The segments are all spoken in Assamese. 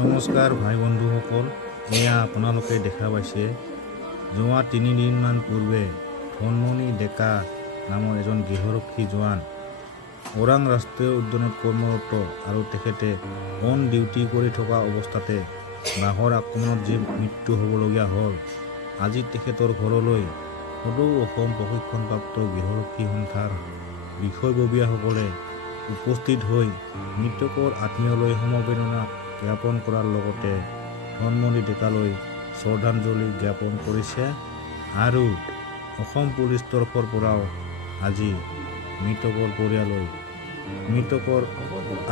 নমস্কাৰ ভাই বন্ধুসকল, এয়া আপোনালোকে দেখা পাইছে যোৱা 3 দিনমান পূৰ্বে ধনমণি ডেকা নামৰ এজন গৃহৰক্ষী জোৱান ওৰাং ৰাষ্ট্ৰীয় উদ্যানত কৰ্মৰত আৰু তেখেতে অন ডিউটি কৰি থকা অৱস্থাতে বাঘৰ আক্ৰমণত যে মৃত্যু হ'বলগীয়া হ'ল। আজি তেখেতৰ ঘৰলৈ সদৌ অসম প্ৰশিক্ষণপ্ৰাপ্ত গৃহৰক্ষী সন্থাৰ বিষয়ববীয়াসকলে উপস্থিত হৈ মৃতকৰ আত্মীয়লৈ সমবেদনা জ্ঞাপন কৰাৰ লগতে ধনমণি ডেকালৈ শ্ৰদ্ধাঞ্জলি জ্ঞাপন কৰিছে আৰু অসম পুলিচ তৰফৰ পৰাও আজি মৃতকৰ পৰিয়াললৈ মৃতকৰ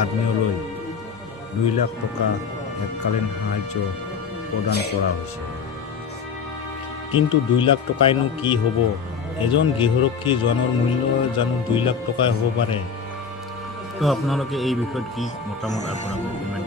আত্মীয়লৈ 2 লাখ টকা এককালীন সাহায্য প্ৰদান কৰা হৈছে। কিন্তু 2 লাখ টকাইনো কি হ'ব? এজন গৃহৰক্ষী জোৱানৰ মূল্য জানো 2 লাখ টকাই হ'ব পাৰে? তো আপোনালোকে এই বিষয়ত কি মতামত আগবঢ়াব কমেণ্ট